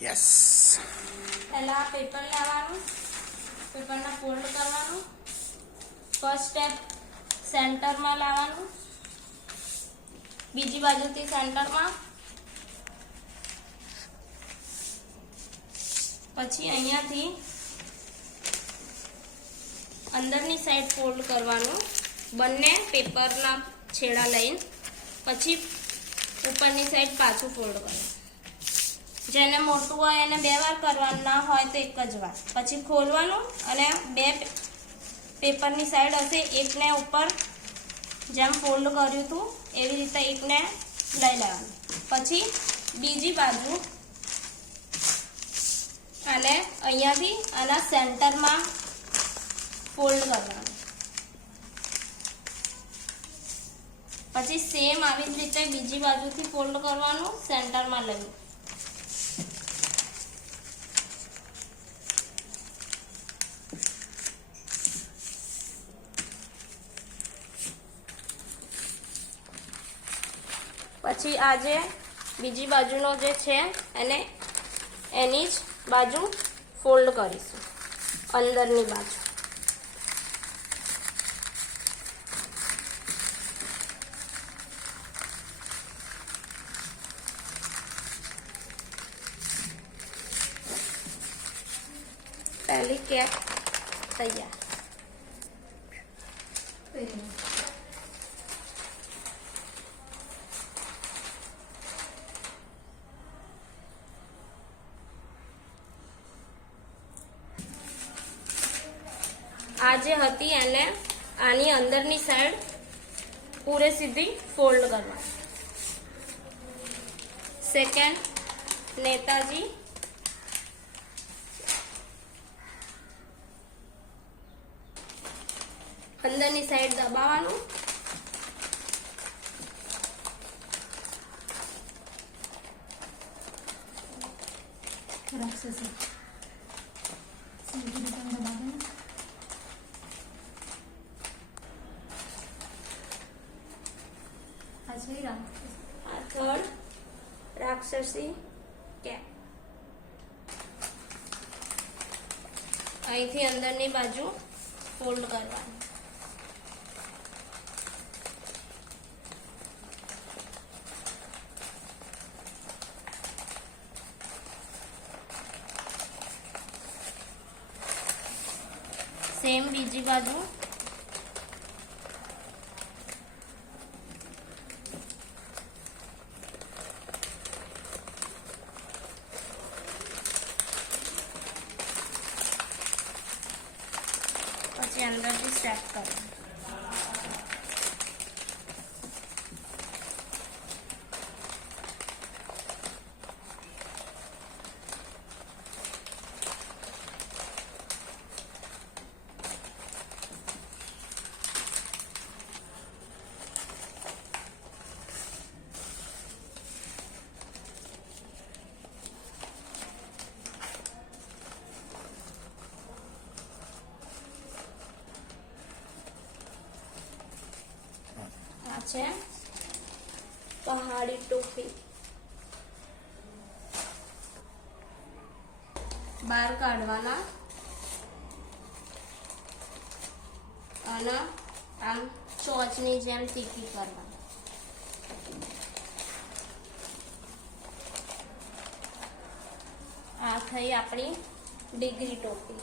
Yes. પહેલા paper લેવાનું, પેપરને fold કરવાનું, ફર્સ્ટ સ્ટેપ સેન્ટરમાં લાવવાનું, બીજી બાજુથી સેન્ટરમાં, પછી અહીંયાથી અંદરની સાઈડ ફોલ્ડ કરવાનું, બંને પેપરના છેડા લઈને, પછી ઉપરની સાઈડ પાછું ફોલ્ડ કરવાનું. જેને મોટું હોય એને 2 વાર કરવાનું, ના હોય તો એક જ વાર. પછી ખોલવાનું અને 2 પેપરની સાઈડ હશે, એકને ઉપર જેમ ફોલ્ડ કર્યું હતું એવી રીતે એકને લઈ લેવાનું. પછી બીજી બાજુ અને અહીંયાથી આના સેન્ટરમાં ફોલ્ડ કરવાનું. પછી સેમ આવી જ રીતે બીજી બાજુથી ફોલ્ડ કરવાનું, સેન્ટરમાં લઈ. પછી આ જે બીજી બાજુનો જે છે એને એની જ બાજુ ફોલ્ડ કરીશું, અંદરની બાજુ. પહેલી કેપ તૈયાર. આ જે હતી એને આની અંદરની સાઈડ પૂરે સીધી ફોલ્ડ કરવાની. સેકન્ડ નેતાજી, અંદરની સાઈડ દબાવવાનું, આ થર્ડ રાક્ષસી કેપ. અહીંથી અંદરની બાજુ ફોલ્ડ કરવાની. સેમ બીજી બાજુ. પછી અંદરથી સેટ કરવાનું. છે પહાડી ટોપી. બહાર કાઢવાના અને આમ ચોચની જેમ તીખી કરવાની. આ થઈ આપણી ડિગ્રી ટોપી.